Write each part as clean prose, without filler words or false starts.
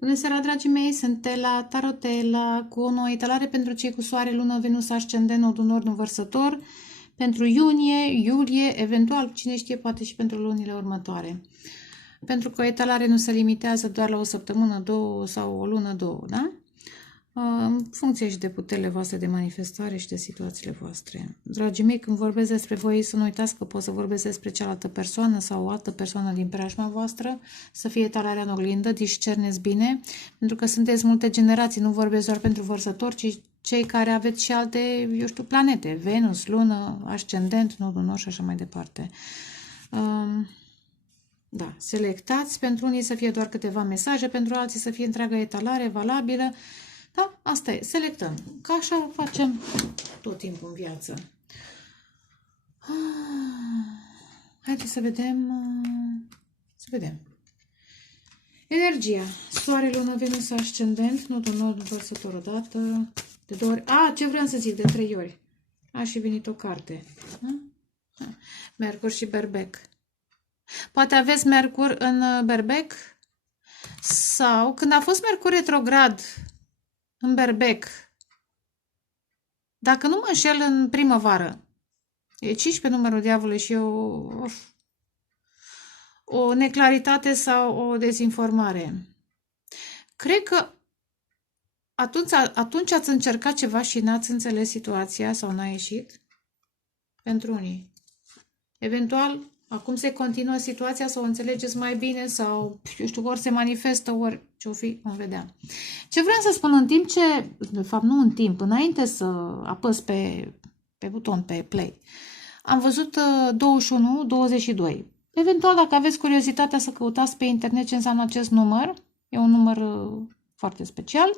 Bună seara, dragii mei! Sunt Tela, Tarotela, cu o nouă etalare pentru cei cu soare, lună, Venus, ascendent, nodul nord, învărsător, pentru iunie, iulie, eventual, cine știe, poate și pentru lunile următoare. Pentru că o etalare nu se limitează doar la o săptămână, două sau o lună, două, da? În funcție și de puterile voastre de manifestare și de situațiile voastre. Dragii mei, când vorbesc despre voi, să nu uitați că pot să vorbesc despre cealaltă persoană sau o altă persoană din preajma voastră, să fie etalarea în oglindă, discerneți bine, pentru că sunteți multe generații, nu vorbesc doar pentru vărsători, ci cei care aveți și alte, eu știu, planete, Venus, lună, ascendent, nodul nord și așa mai departe. Da, selectați, pentru unii să fie doar câteva mesaje, pentru alții să fie întreaga etalare valabilă. Da, asta e, selectăm. Ca așa facem tot timpul în viață. Haideți să vedem. Să vedem. Energia. Soare, lună, Venus, ascendent, nodul nord, învărsător odată, de 2 ori. Ce vreau să zic, de 3 ori. A și venit o carte. Mercur și Berbec. Poate aveți Mercur în Berbec sau când a fost Mercur retrograd în Berbec, dacă nu mă înșel, în primăvară, e 15 numărul diavolului și o neclaritate sau o dezinformare. Cred că atunci ați încercat ceva și n-ați înțeles situația sau n-a ieșit? Pentru unii. Eventual, acum se continuă situația sau o înțelegeți mai bine sau, eu știu, ori se manifestă, ori ce-o fi, vom vedea. Ce vreau să spun în timp ce, de fapt nu în timp, înainte să apăs pe buton, pe play, am văzut 21, 22. Eventual, dacă aveți curiozitatea să căutați pe internet ce înseamnă acest număr, e un număr foarte special,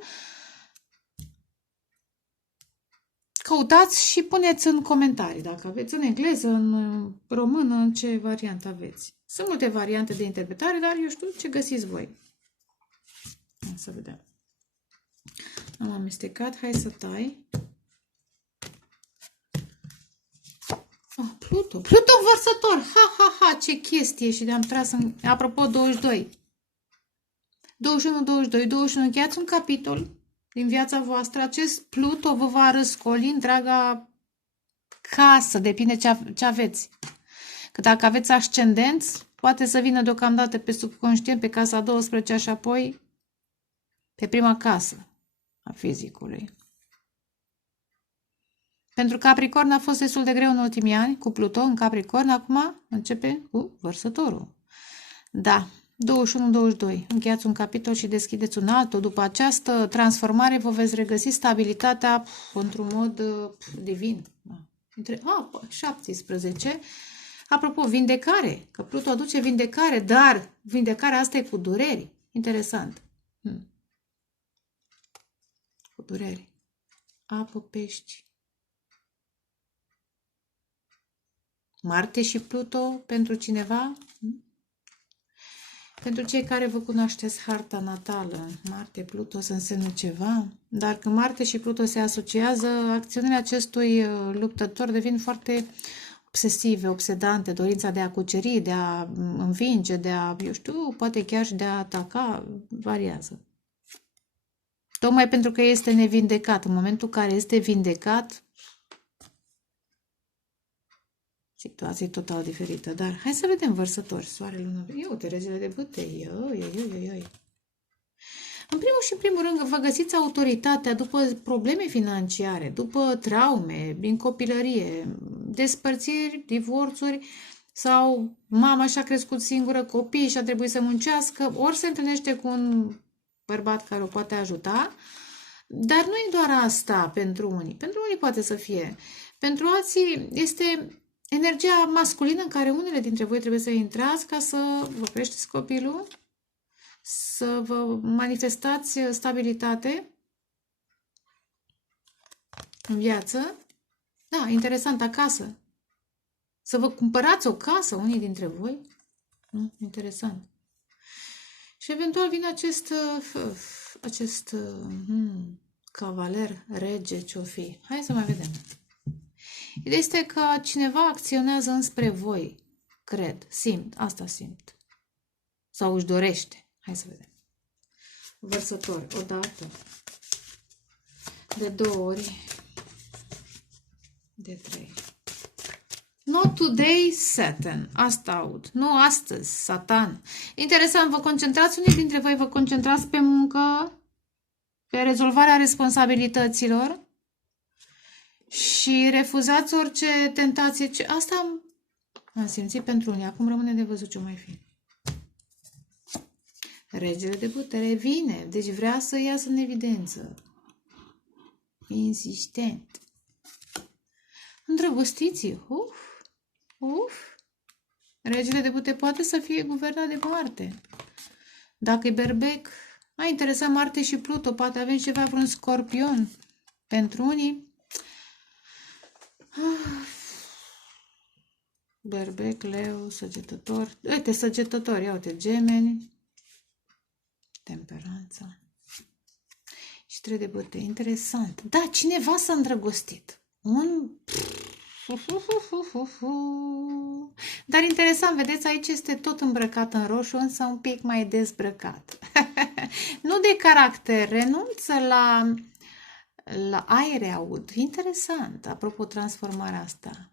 căutați și puneți în comentarii dacă aveți în engleză, în română, în ce variantă aveți. Sunt multe variante de interpretare, dar eu știu ce găsiți voi. Hai să vedem. Am amestecat, hai să tai. Pluto învărsător, ha, ce chestie și de-am tras în... Apropo, 22. 21, încheiați un capitol din viața voastră, acest Pluto vă va răscoli întreaga casă, depinde ce aveți. Că dacă aveți ascendenți, poate să vină deocamdată pe subconștient, pe casa 12 și apoi pe prima casă a fizicului. Pentru Capricorn a fost destul de greu în ultimii ani, cu Pluto în Capricorn, acum începe cu Vărsătorul. Da. 21-22. Încheiați un capitol și deschideți un altul. După această transformare vă veți regăsi stabilitatea într-un mod divin. Între 17. Apropo, vindecare. Că Pluto aduce vindecare, dar vindecarea asta e cu dureri. Interesant. Cu dureri. Apă, pești. Marte și Pluto pentru cineva? Pentru cei care vă cunoașteți harta natală, Marte, Pluto să însemne ceva, dar când Marte și Pluto se asociază, acțiunile acestui luptător devin foarte obsesive, obsedante, dorința de a cuceri, de a învinge, de a, eu știu, poate chiar și de a ataca, variază. Tocmai pentru că este nevindecat. În momentul în care este vindecat, situație total diferită, dar hai să vedem vărsători, soare, lună, eu, Terezele de bătăi, În primul și în primul rând vă găsiți autoritatea după probleme financiare, după traume din copilărie, despărțiri, divorțuri sau mama și-a crescut singură copii și a trebuit să muncească, ori se întâlnește cu un bărbat care o poate ajuta, dar nu e doar asta pentru unii. Pentru unii poate să fie. Pentru alții este energia masculină în care unele dintre voi trebuie să intrați ca să vă creșteți copilul, să vă manifestați stabilitate în viață. Da, interesant, acasă. Să vă cumpărați o casă, unii dintre voi. Interesant. Și eventual vine acest cavaler, rege, ce-o fi. Hai să mai vedem. Ideea este că cineva acționează înspre voi. Cred, simt, asta simt. Sau își dorește. Hai să vedem. Vărsători, o dată, de 2 ori, de 3. Not today, Satan. Asta aud. Nu astăzi, Satan. Interesant, vă concentrați, unii dintre voi vă concentrați pe muncă, pe rezolvarea responsabilităților și refuzați orice tentație. Asta am simțit pentru unii. Acum rămâne de văzut ce mai fi. Regele de putere vine, deci vrea să iasă în evidență. Insistent. Îndrăgostiții. Uf. Regele de putere poate să fie guvernat de Marte. Dacă e berbec, interesat Marte și Pluto, poate avem ceva, vreun scorpion. Pentru unii. Berbec, leu, săgetător. Uite, săgetător, ia uite, gemeni. Temperanța. Și 3 de bătăi. Interesant. Da, cineva s-a îndrăgostit. Dar interesant, vedeți, aici este tot îmbrăcat în roșu, însă un pic mai dezbrăcat. Nu de caracter, renunță la aere, aud. Interesant, apropo transformarea asta.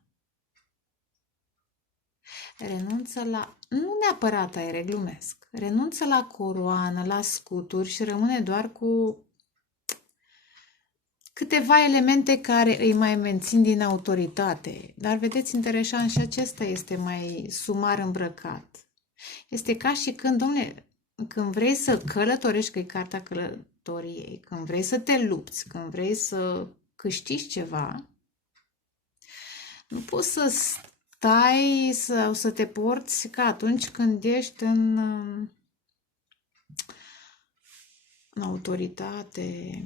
Renunță la, nu neapărat aere, glumesc, renunță la coroană, la scuturi și rămâne doar cu câteva elemente care îi mai mențin din autoritate. Dar vedeți, interesant, și acesta este mai sumar îmbrăcat. Este ca și când, domnule, când vrei să călătorești, că e cartea călătoriei, când vrei să te lupți, când vrei să câștigi ceva, nu poți să stai sau să te porți ca atunci când ești în autoritate.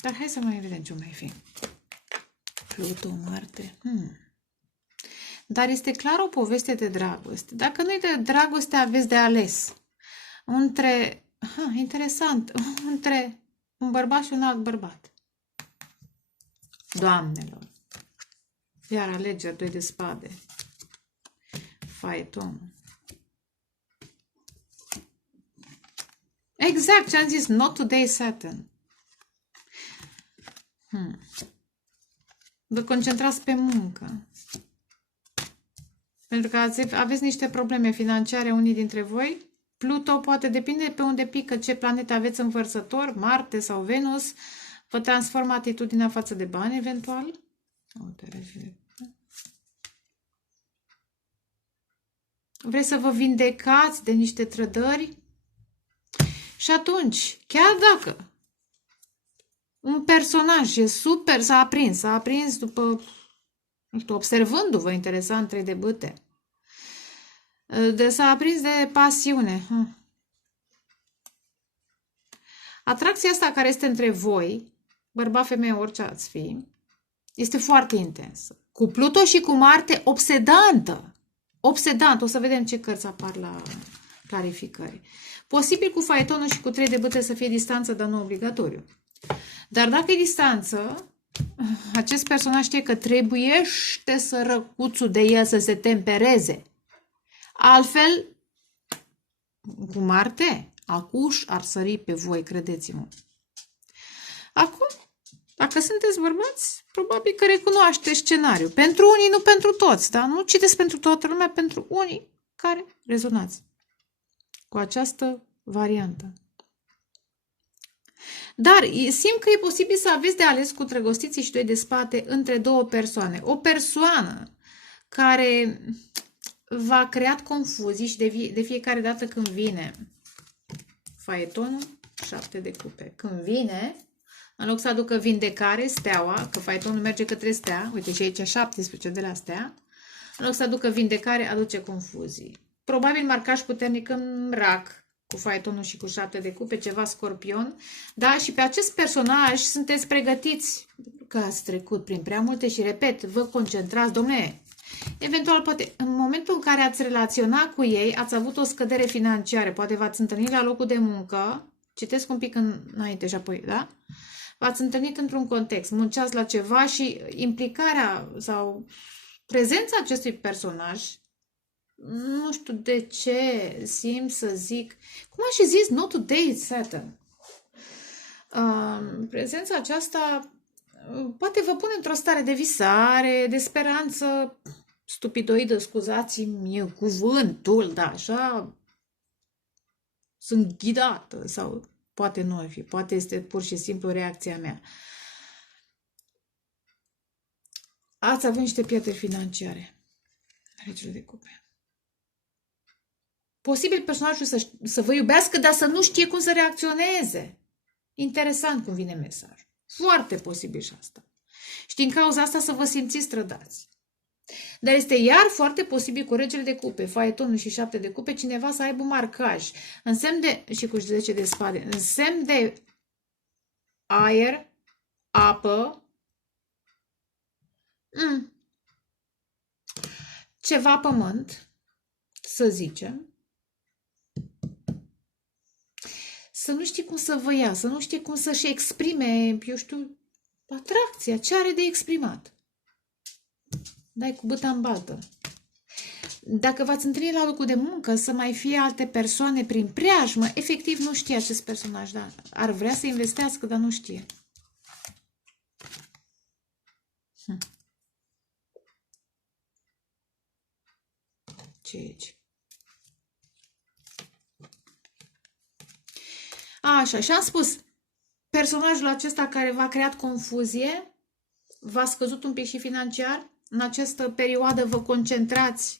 Dar hai să mai vedem ce mai fi. Pluto, Marte. Dar este clar o poveste de dragoste. Dacă nu e de dragoste, aveți de ales. Interesant, între un bărbat și un alt bărbat. Doamnelor. Iar alegeri, 2 de spade. Faeton. Exact ce am zis, not today, Saturn. Vă concentrați pe muncă. Pentru că aveți niște probleme financiare unii dintre voi. Pluto poate depinde pe unde pică, ce planete aveți în Vărsător, Marte sau Venus. Vă transformă atitudinea față de bani, eventual. Vreți să vă vindecați de niște trădări? Și atunci, chiar dacă un personaj e super, s-a aprins după, nu știu, observându-vă interesant 3 de bâte, s-a aprins de pasiune. Atracția asta care este între voi, bărbat, femeie, orice ați fi, este foarte intensă. Cu Pluto și cu Marte, obsedantă. Obsedant. O să vedem ce cărți apar la clarificări. Posibil cu faetonul și cu 3 de bâte să fie distanță, dar nu obligatoriu. Dar dacă e distanță, acest personaj știe că trebuiește să răcuțul de el să se tempereze. Altfel, cu Marte, acuș ar sări pe voi, credeți-mă. Acum, dacă sunteți bărbați, probabil că recunoașteți scenariul. Pentru unii, nu pentru toți, da? Nu citeți pentru toată lumea, pentru unii care rezonați cu această variantă. Dar simt că e posibil să aveți de ales cu Trăgostiții și 2 de spate între 2 persoane. O persoană care v-a creat confuzii și de fiecare dată când vine faetonul, 7 de cupe. Când vine, în loc să aducă vindecare, steaua, că faetonul merge către stea, uite și aici 17 de la stea, în loc să aducă vindecare, aduce confuzii. Probabil marcaj puternic în rac, cu faetonul și cu 7 de cupe, ceva scorpion, da? Și pe acest personaj sunteți pregătiți, că ați trecut prin prea multe și, repet, vă concentrați, dom'le, eventual, poate, în momentul în care ați relaționat cu ei, ați avut o scădere financiară, poate v-ați întâlnit la locul de muncă, citesc un pic înainte și apoi, da? V-ați întâlnit într-un context, munceați la ceva și implicarea sau prezența acestui personaj nu știu de ce simt să zic, cum aș fi zis, not today, Saturn. Prezența aceasta poate vă pune într-o stare de visare, de speranță stupidoidă, scuzați-mi cuvântul, da, așa sunt ghidată sau poate nu ar fi, poate este pur și simplu reacția mea. Ați avut niște pierderi financiare, Regele de Cupe. Posibil personajul să vă iubească, dar să nu știe cum să reacționeze. Interesant cum vine mesajul. Foarte posibil și asta. Și din cauza asta să vă simțiți trădați. Dar este iar foarte posibil cu Regele de Cupe, Faetonul și 7 de Cupe, cineva să aibă un marcaj. În semn de, și cu 10 de spade, în semn de aer, apă, ceva pământ, să zicem, să nu știe cum să vă ia, să nu știe cum să-și exprime, eu știu, atracția, ce are de exprimat. Dai cu bâta în baltă. Dacă v-ați întâlnit la locul de muncă, să mai fie alte persoane prin preajmă, efectiv nu știe acest personaj, da. Ar vrea să investească, dar nu știe. Ce e aici? Așa, și am spus, personajul acesta care v-a creat confuzie, v-a scăzut un pic și financiar, în această perioadă vă concentrați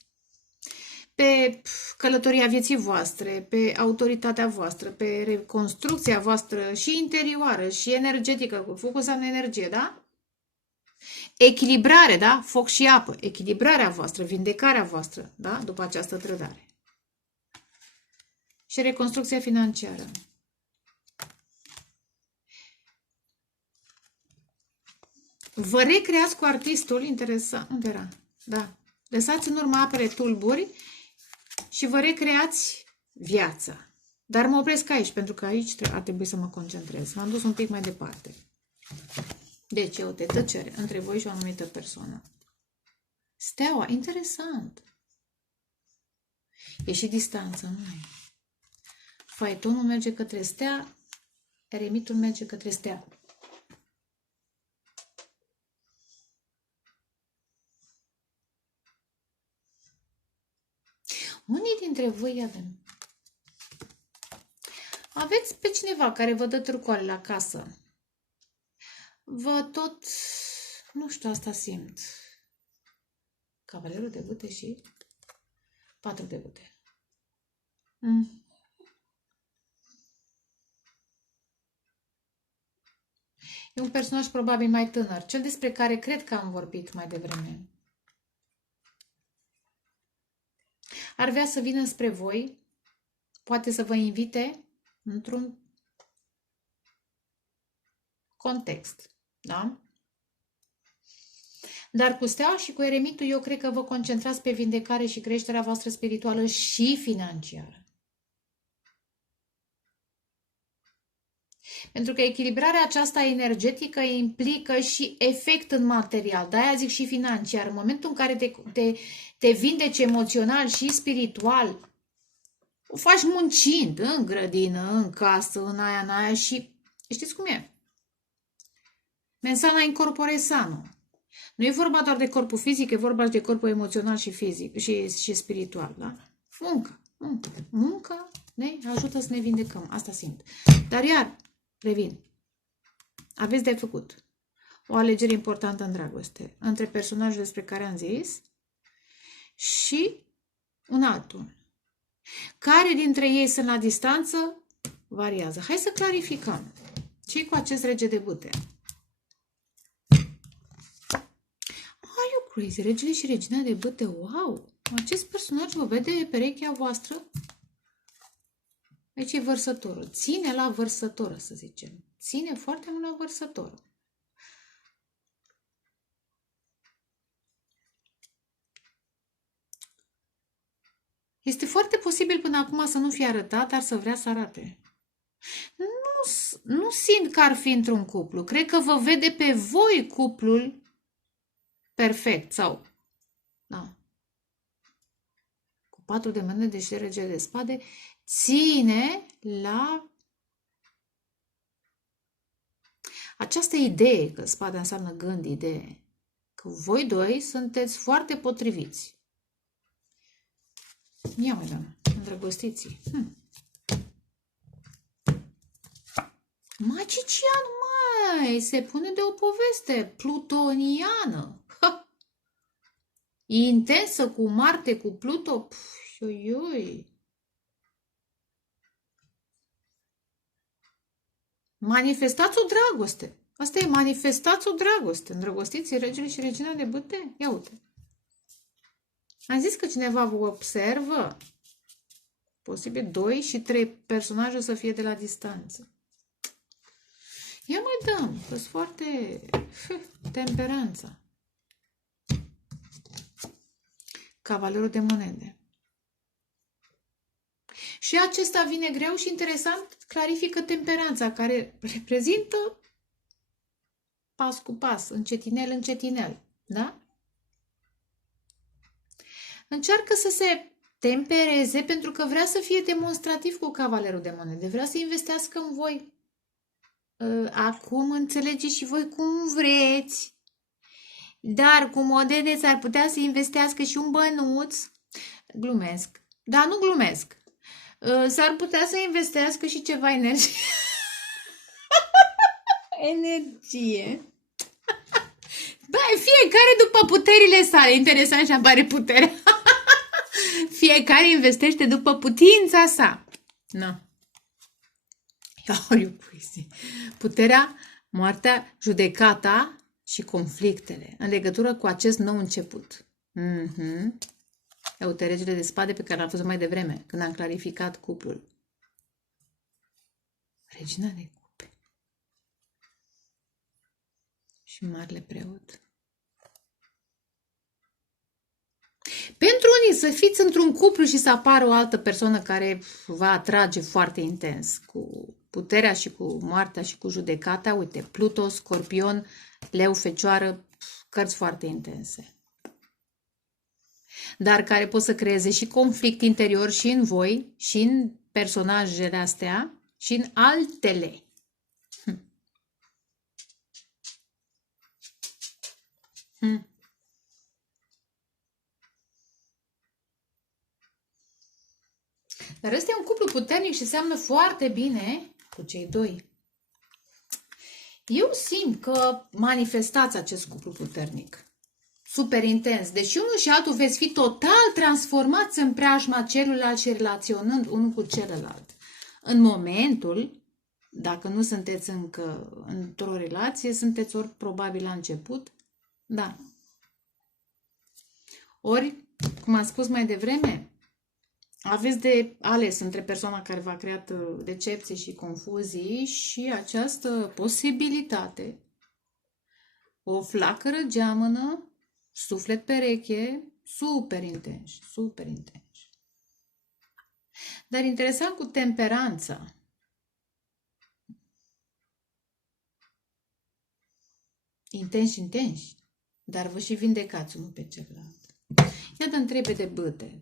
pe călătoria vieții voastre, pe autoritatea voastră, pe reconstrucția voastră și interioară și energetică, focul înseamnă energie, da? Echilibrare, da? Foc și apă, echilibrarea voastră, vindecarea voastră, da? După această trădare. Și reconstrucția financiară. Vă recreați cu artistul, interesant, unde era? Da. Lăsați în urmă apele tulburi și vă recreați viața. Dar mă opresc aici, pentru că aici ar trebui să mă concentrez. M-am dus un pic mai departe. Deci, e o tăcere între voi și o anumită persoană. Steaua, interesant. E și distanță, nu e? Faetonul merge către stea, eremitul merge către stea. Unii dintre voi aveți pe cineva care vă dă târcoale la casă. Vă tot, nu știu, asta simt. Cavalerul de bâte și 4 de bâte. E un personaj probabil mai tânăr, cel despre care cred că am vorbit mai devreme. Ar vrea să vină spre voi, poate să vă invite într-un context, da? Dar cu steaua și cu eremitul eu cred că vă concentrați pe vindecare și creșterea voastră spirituală și financiară. Pentru că echilibrarea aceasta energetică implică și efect în material, de-aia zic și financiar. În momentul în care te vindeci emoțional și spiritual, o faci muncind în grădină, în casă, în aia și știți cum e? Mensana in corpore sano. Nu e vorba doar de corpul fizic, e vorba și de corpul emoțional și fizic și spiritual, da? Munca ne ajută să ne vindecăm, asta simt. Dar iar, revin, aveți de făcut o alegere importantă în dragoste între personajul despre care am zis și un altul. Care dintre ei sunt la distanță? Variază. Hai să clarificăm. Ce-i cu acest rege de bâte? Are you crazy? Regele și regina de bâte, wow! Acest personaj vă vede perechea voastră? Aici e vărsătorul. Ține la vărsătoră, să zicem. Ține foarte mult la vărsătorul. Este foarte posibil până acum să nu fie arătat, dar să vrea să arate. Nu simt că ar fi într-un cuplu. Cred că vă vede pe voi cuplul perfect sau... Da. 4 de monede și regele de spade ține la această idee, că spada înseamnă gând, idee, că voi doi sunteți foarte potriviți. Ia mai doamnă, îndrăgostiții. Magician, mai, se pune de o poveste plutoniană. Ha! Intensă cu Marte, cu Pluto. Ui. Manifestați o dragoste. Asta e, manifestați o dragoste. Îndrăgostiți regele și regina de bâte? Ia uite. Am zis că cineva vă observă. Posibil 2 și 3 personaje o să fie de la distanță. Ia mai dăm, că-s foarte temperanța. Cavalerul de monede. Și acesta vine greu și interesant, clarifică temperanța, care reprezintă pas cu pas, încetinel, încetinel. Da? Încearcă să se tempereze pentru că vrea să fie demonstrativ cu cavalerul de monede. Vrea să investească în voi. Acum înțelegeți și voi cum vreți. Dar cu monede s-ar putea să investească și un bănuț. Glumesc. Dar nu glumesc. S-ar putea să investească și ceva energie. Energie. Băi, fiecare după puterile sale. Interesant și apare puterea. Fiecare investește după putința sa. Nu. Puterea, moartea, judecata și conflictele în legătură cu acest nou început. Uite, regele de spade pe care l-am văzut mai devreme, când am clarificat cuplul. Regina de cupe. Și marele preot. Pentru unii să fiți într-un cuplu și să apară o altă persoană care va atrage foarte intens cu puterea și cu moartea și cu judecata. Uite, Pluto, Scorpion, Leu, Fecioară, cărți foarte intense. Dar care pot să creeze și conflict interior și în voi, și în personajele astea, și în altele. Dar ăsta e un cuplu puternic și seamănă foarte bine cu cei doi. Eu simt că manifestați acest cuplu puternic. Super intens. Deci unul și altul veți fi total transformați în preajma celuilalt și relaționând unul cu celălalt. În momentul, dacă nu sunteți încă într-o relație, sunteți ori probabil la început, da. Ori, cum am spus mai devreme, aveți de ales între persoana care v-a creat decepții și confuzii și această posibilitate. O flacără geamănă, suflet pereche, super intenși, super intenși. Dar interesant cu temperanța. Intenși, intenși, dar vă și vindecați unul pe celălalt. Ia dă-mi trebuie de bâte.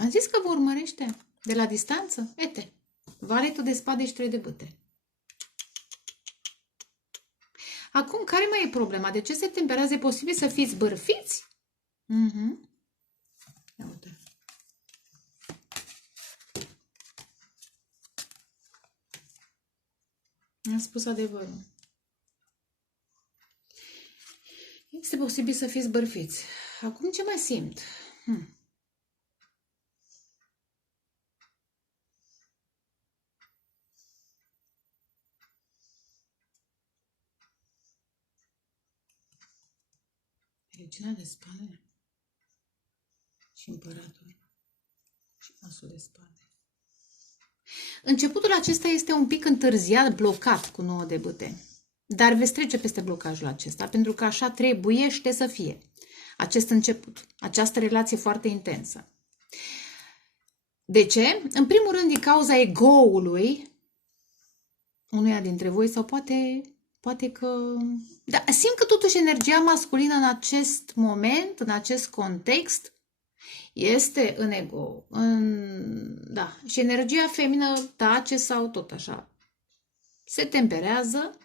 Am zis că vă urmărește de la distanță? Uite, valetul de spade și 3 de bâte. Acum, care mai e problema? De ce se temperează? E posibil să fiți bârfiți? Ia uite. Am spus adevărul. Este posibil să fiți bârfiți. Acum ce mai simt? Regina de spade și împăratul și asul de spade. Începutul acesta este un pic întârziat, blocat cu 9 de bâte. Dar veți trece peste blocajul acesta, pentru că așa trebuiește să fie. Acest început, această relație foarte intensă. De ce? În primul rând, din cauza ego-ului unuia dintre voi sau poate Poate că... Da, simt că totuși energia masculină în acest moment, în acest context, este în ego. Da. Și energia feminină tace sau tot așa. Se temperează,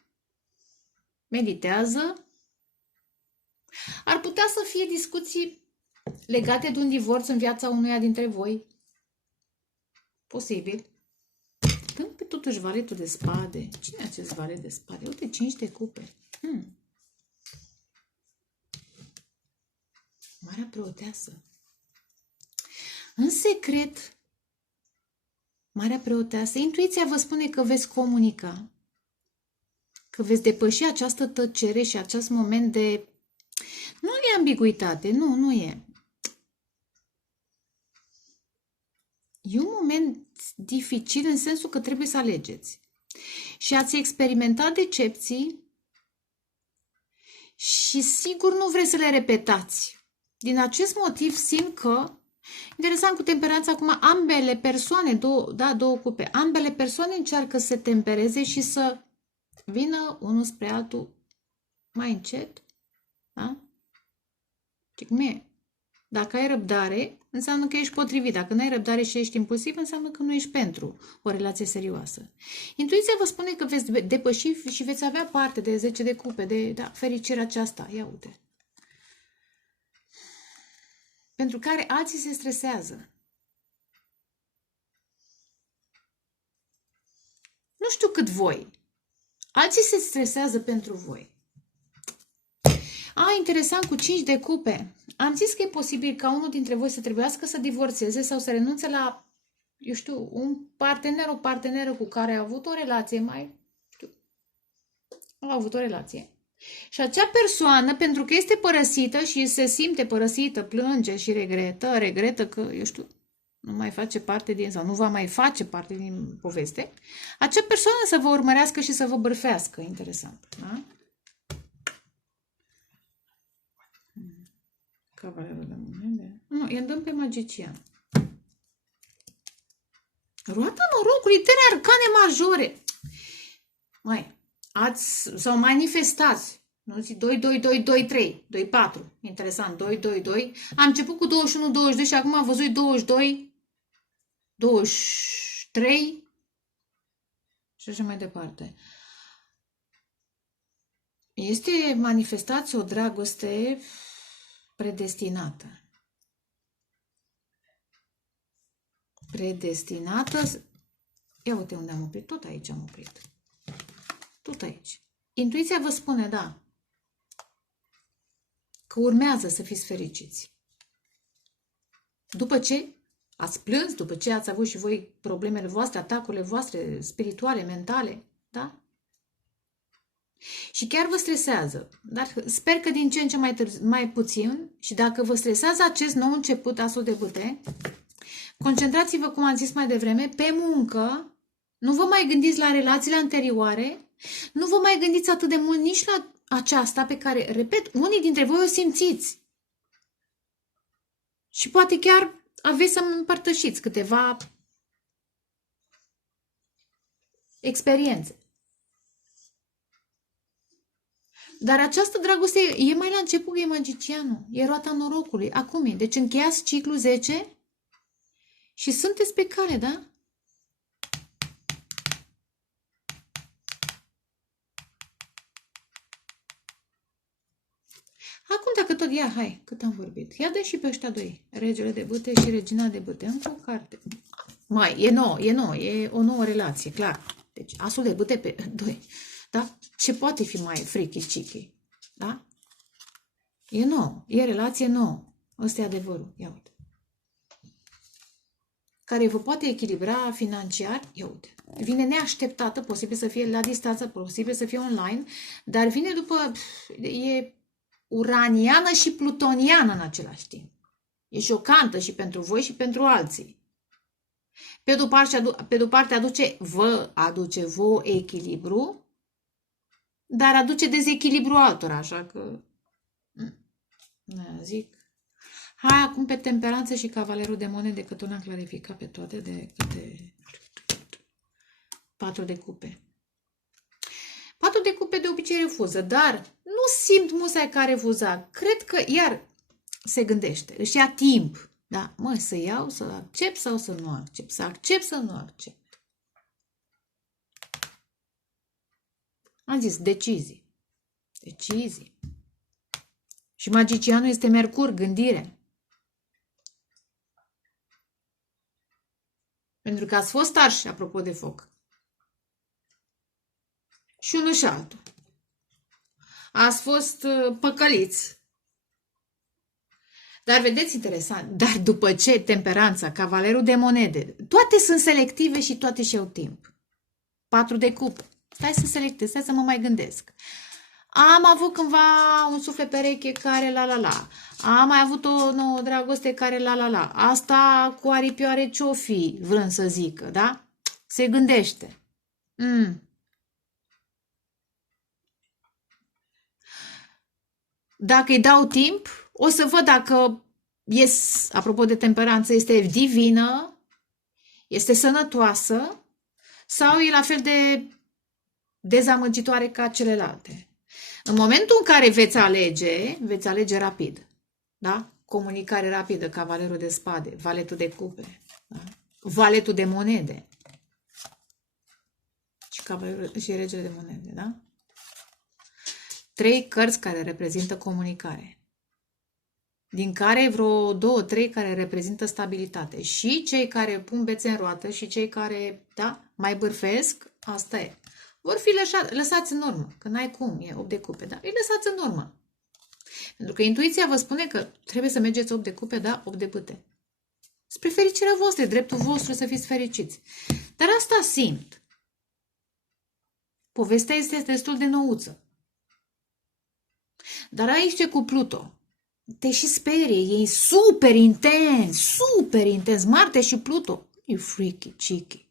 meditează. Ar putea să fie discuții legate de un divorț în viața unuia dintre voi. Posibil. Dăm pe totuși valetul de spade. Cine e acest valet de spade? Uite, 5 de cupe. Marea preoteasă. În secret, Marea preoteasă, intuiția vă spune că veți comunica. Că veți depăși această tăcere și acest moment de... Nu e ambiguitate, nu e. E un moment dificil în sensul că trebuie să alegeți. Și ați experimentat decepții și sigur nu vreți să le repetați. Din acest motiv simt că, interesant cu temperanța acum, ambele persoane, două cupe, ambele persoane încearcă să se tempereze și să vină unul spre altul mai încet. Da? Și cum e? Dacă ai răbdare, înseamnă că ești potrivit. Dacă nu ai răbdare și ești impulsiv, înseamnă că nu ești pentru o relație serioasă. Intuiția vă spune că veți depăși și veți avea parte de 10 de cupe, de fericirea aceasta. Ia uite. Pentru care alții se stresează. Nu știu cât voi. Alții se stresează pentru voi. Interesant, cu 5 de cupe. Am zis că e posibil ca unul dintre voi să trebuiască să divorțeze sau să renunțe la, eu știu, un partener, o parteneră cu care a avut o relație a avut o relație. Și acea persoană, pentru că este părăsită și se simte părăsită, plânge și regretă că, eu știu, nu mai face parte din, sau nu va mai face parte din poveste, acea persoană să vă urmărească și să vă bârfească. Interesant, da? Cavalerul de monede. Nu, îl dăm pe magician. Roata norocului, 3 arcane majore. Sau manifestați. Nu zic 2, 2, 2, 2, 3, 2, 4. Interesant, 2, 2, 2. Am început cu 21, 22 și acum am văzut 22, 23 și așa mai departe. Este manifestați o dragoste predestinată. Predestinată. Ia uite unde am oprit. Tot aici am oprit. Tot aici. Intuiția vă spune, da, că urmează să fiți fericiți. După ce ați plâns, după ce ați avut și voi problemele voastre, atacurile voastre spirituale, mentale, da? Și chiar vă stresează, dar sper că din ce în ce mai puțin, și dacă vă stresează acest nou început, asul de bâte, concentrați-vă, cum am zis mai devreme, pe muncă, nu vă mai gândiți la relațiile anterioare, nu vă mai gândiți atât de mult nici la aceasta pe care, repet, unii dintre voi o simțiți. Și poate chiar aveți să împărtășiți câteva experiențe. Dar această dragoste e mai la început, e magicianul, e roata norocului. Acum e. Deci încheiați ciclul 10 și sunteți pe cale, da? Acum, dacă tot, hai, cât am vorbit. Ia dă și pe ăștia doi, regele de bâte și regina de bâte. Încă o carte. E nouă, e o nouă relație, clar. Deci, asul de bâte pe 2. Da? Ce poate fi mai frichi-cichi? Da? E nou, e relație nouă. Ăsta e adevărul. Ia uite. Care vă poate echilibra financiar. Ia uite. Vine neașteptată, posibil să fie la distanță, posibil să fie online, dar vine după... E uraniană și plutoniană în același timp. E șocantă și pentru voi și pentru alții. Pe de-o parte vă aduce vouă echilibru, dar aduce dezechilibru altora, așa că zic. Hai acum pe temperanță și cavalerul de monede, că tot n-am clarificat pe toate de câte 4 de cupe. Patul de cupe de obicei refuză, dar nu simt musai că a refuzat. Cred că, iar, se gândește, își ia timp. Da, mă, să iau, să accept sau să nu accept? Să accept sau nu accept? Am zis, decizii. Decizii. Și magicianul este Mercur, gândire. Pentru că ați fost arși, apropo de foc. Și unul și altul. Ați fost păcăliți. Dar vedeți interesant, dar după ce temperanța, cavalerul de monede, toate sunt selective și toate și-au timp. 4 de cupe. Stai să selectez, stai să mă mai gândesc. Am avut cândva un suflet pereche care la. Am mai avut o nouă dragoste care la. Asta cu aripioare ce-o fi, vrând să zică, da? Se gândește. Dacă îi dau timp, o să văd dacă, apropo de temperanță, este divină, este sănătoasă sau e la fel de dezamăgitoare ca celelalte. În momentul în care veți alege rapid. Da? Comunicare rapidă, cavalerul de spade, valetul de cupe, da? Valetul de monede și regele de monede, da? 3 cărți care reprezintă comunicare, din care vreo 2-3 care reprezintă stabilitate. Și cei care pun bețe în roată și cei care, da, mai bârfesc, asta e. Vor fi lăsați în urmă, că n-ai cum, e 8 de cupe, da? Îi lăsați în urmă. Pentru că intuiția vă spune că trebuie să mergeți 8 de cupe, da? 8 de bâte. Spre fericirea voastră, dreptul vostru să fiți fericiți. Dar asta simt. Povestea este destul de nouță. Dar aici e cu Pluto. Te și sperie, e super intens. Marte și Pluto. E freaky, cheeky.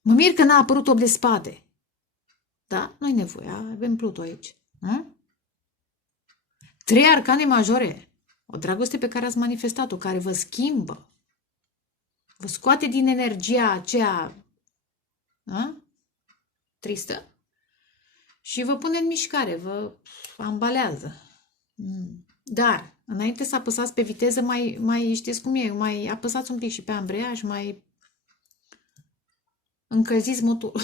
Mă mir că n-a apărut 8 de spade. Da? Nu-i nevoie, avem Pluto aici. 3 arcane majore. O dragoste pe care ați manifestat-o, care vă schimbă. Vă scoate din energia aceea tristă și vă pune în mișcare, vă ambalează. Dar, înainte să apăsați pe viteză, mai știți cum e, mai apăsați un pic și pe ambreiaj, mai încălziți motorul.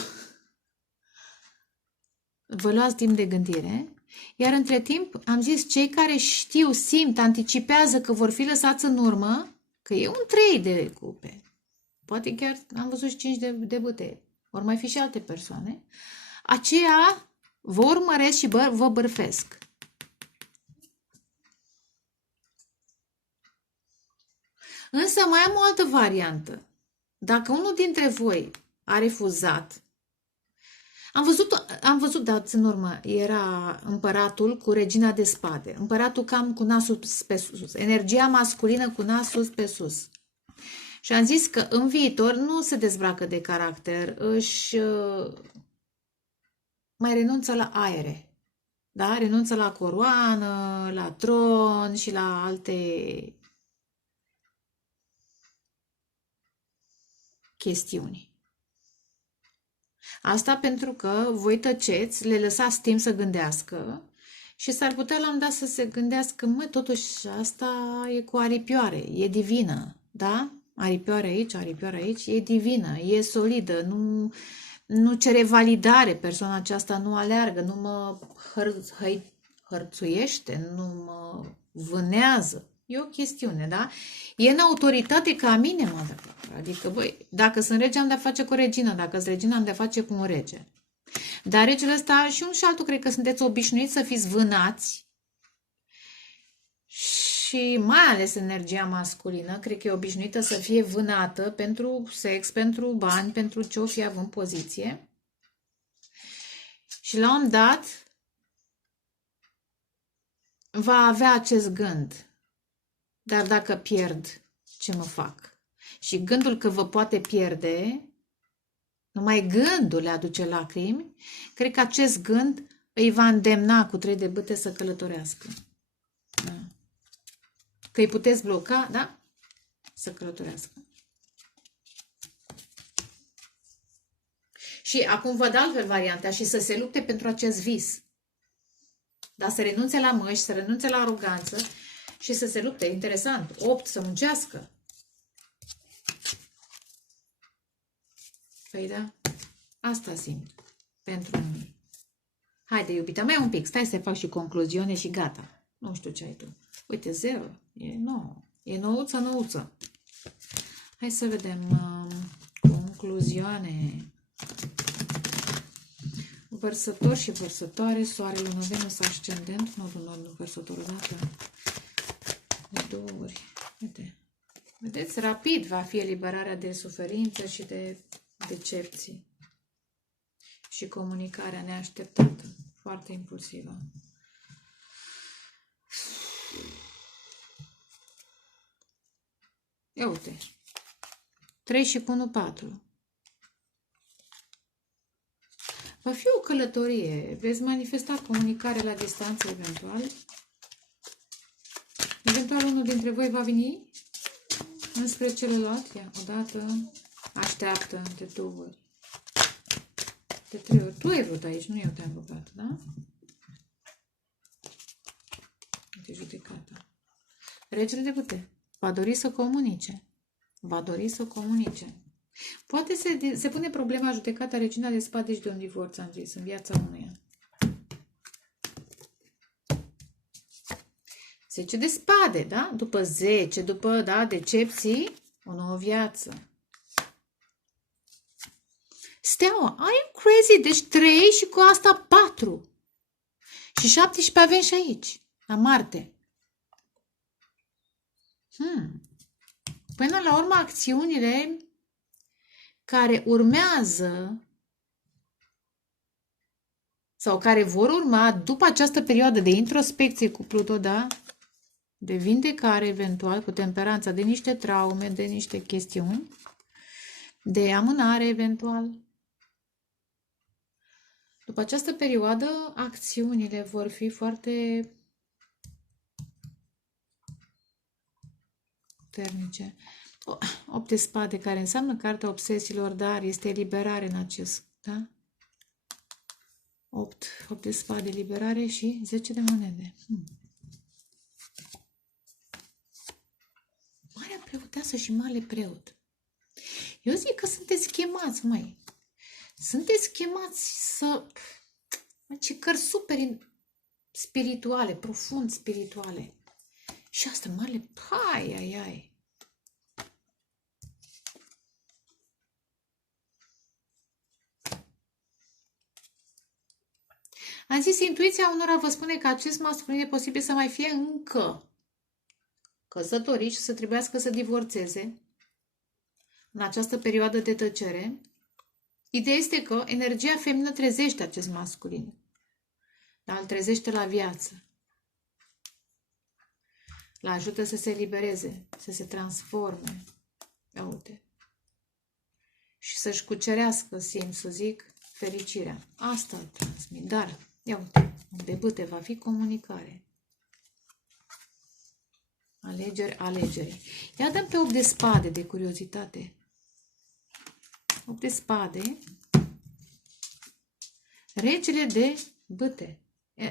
Vă luați timp de gândire. Iar între timp, am zis, cei care știu, simt, anticipează că vor fi lăsați în urmă, că e un 3 de cupe. Poate chiar am văzut și 5 de bâte. Vor mai fi și alte persoane. Aceia vă urmăresc și vă bârfesc. Însă mai am o altă variantă. Dacă unul dintre voi a refuzat, am văzut, dați în urmă, era împăratul cu regina de spade. Împăratul cam cu nasul pe sus. Energia masculină cu nasul pe sus. Și am zis că în viitor nu se dezbracă de caracter, își mai renunță la aere. Da? Renunță la coroană, la tron și la alte chestiuni. Asta pentru că voi tăceți, le lăsați timp să gândească și s-ar putea la un dat să se gândească, totuși asta e cu aripioare, e divină, da? Aripioare aici, e divină, e solidă, nu cere validare, persoana aceasta nu aleargă, nu mă hărțuiește, nu mă vânează. E o chestiune, da? E în autoritate ca mine, motherfucker. Adică, băi, dacă sunt rege, am de-a face cu o regină. Dacă sunt regină, am de-a face cu un rege. Dar regele ăsta și unul și altul, cred că sunteți obișnuiți să fiți vânați. Și mai ales energia masculină, cred că e obișnuită să fie vânată pentru sex, pentru bani, pentru ce o fi având poziție. Și la un dat va avea acest gând. Dar dacă pierd, ce mă fac? Și gândul că vă poate pierde, numai gândul le aduce lacrimi, cred că acest gând îi va îndemna cu 3 de bâte să călătorească. Da. Că îi puteți bloca, da? Să călătorească. Și acum văd altfel varianta și să se lupte pentru acest vis. Dar să renunțe la măști, să renunțe la aroganță și să se lupte. Interesant. 8, să muncească. Păi da, asta simt pentru mine. Haide, iubita mea, un pic. Stai să fac și concluziune și gata. Nu știu ce ai tu. Uite, 0. E 9. E nouță, nouță. Hai să vedem. Concluzioane. Vărsător și vărsătoare. Soare, lună, Venus, ascendent. Nodul nord, vărsător odată. De 2 ori. Uite. Vedeți? Rapid va fi eliberarea de suferință și de decepții. Și comunicarea neașteptată. Foarte impulsivă. Ia uite. 3 și cu 1, 4. Va fi o călătorie. Veți manifesta comunicare la distanță eventual. Eventual unul dintre voi va veni înspre celălalt. Ia, odată. Așteaptă de 2 ori. De 3 ori. Tu ai vrut aici, nu eu te-am rugat, da? Uite judecata. Regele de putere. Va dori să comunice. Va dori să comunice. Poate se pune problema judecata regina de spade și de un divorț, am zis, în viața unuia. 10 de spade, da? După 10, după, da, decepții, o nouă viață. Steaua, are you crazy? Deci 3 și cu asta 4. Și 17 avem și aici, la Marte. Până la urmă, acțiunile care urmează sau care vor urma după această perioadă de introspecție cu Pluto, da? De vindecare, eventual, cu temperanța de niște traume, de niște chestiuni, de amânare, eventual. După această perioadă, acțiunile vor fi foarte puternice. 8 de spade, care înseamnă cartea obsesiilor, dar este eliberare în acest, da? 8 de spade, liberare și 10 de monede. Marea preoteasă și mare preot. Eu zic că sunteți chemați, măi. Sunteți chemați să... Ce cărți super spirituale, profund spirituale. Și asta, mare... Hai. Am zis, intuiția unora vă spune că acest masculin e posibil să mai fie încă căsătorit și să trebuiască să divorțeze în această perioadă de tăcere. Ideea este că energia feminină trezește acest masculin, dar îl trezește la viață. Îl ajută să se elibereze, să se transforme. Ia uite. Și să-și cucerească, simt să zic, fericirea. Asta îl transmit. Dar, ia uite, de bâte va fi comunicare. Alegeri. Ia dăm pe 8 de spade de curiozitate. 8 de spade. Regele de bâte.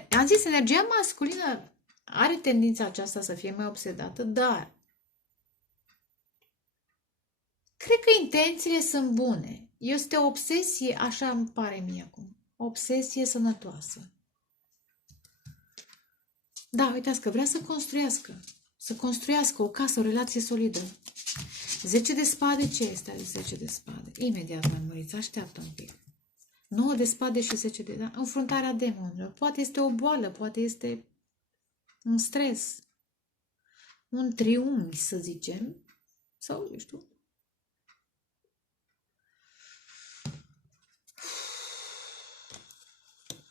Am zis, energia masculină are tendința aceasta să fie mai obsedată, dar cred că intențiile sunt bune. Este o obsesie, așa îmi pare mie acum, o obsesie sănătoasă. Da, uitați că vrea să construiască o casă, o relație solidă. 10 de spade, ce este 10 de spade? Imediat mai muriți, așteaptă un pic. 9 de spade și 10 de... Da? Înfruntarea demonilor. Poate este o boală, poate este un stres, un triunghi, să zicem, sau, eu știu.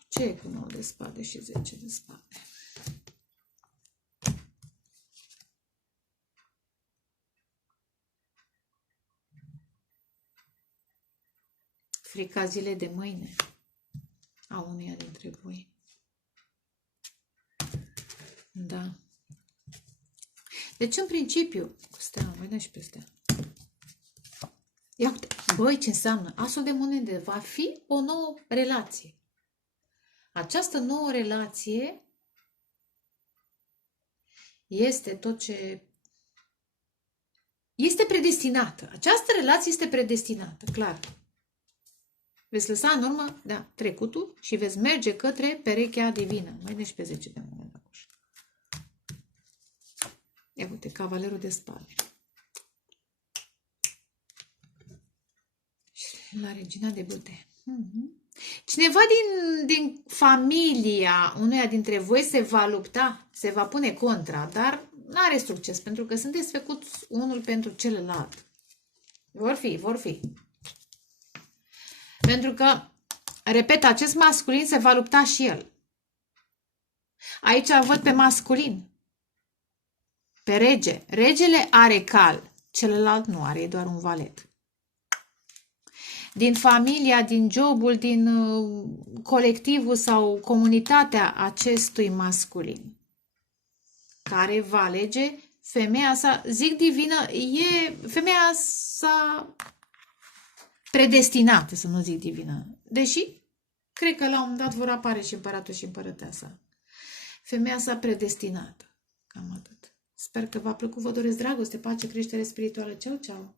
Ce e cu 9 de spade și 10 de spade? Frica zilei de mâine a uneia dintre voi. Da. Deci, în principiu, cu stea, mai dă și pe stea. Ia uite, Păi, ce înseamnă? Asul de monede va fi o nouă relație. Această nouă relație este tot ce este predestinată. Această relație este predestinată, clar. Veți lăsa în urmă, da, trecutul și veți merge către perechea divină. Mai 10 de monede. Ia uite, cavalerul de spade. Și la regina de bâte. Cineva din familia unuia dintre voi se va lupta, se va pune contra, dar nu are succes, pentru că sunteți făcuți unul pentru celălalt. Vor fi. Pentru că, repet, acest masculin se va lupta și el. Aici văd pe masculin. Pe rege. Regele are cal, celălalt nu are, e doar un valet. Din familia, din jobul, din colectivul sau comunitatea acestui masculin, care va alege femeia sa, zic divină, e femeia sa predestinată, să nu zic divină. Deși, cred că la un moment dat vor apare și împăratul și împărăteasa. Femeia sa predestinată. Cam atât. Sper că v-a plăcut, vă doresc dragoste, pace, creștere spirituală. Ceau, ceau!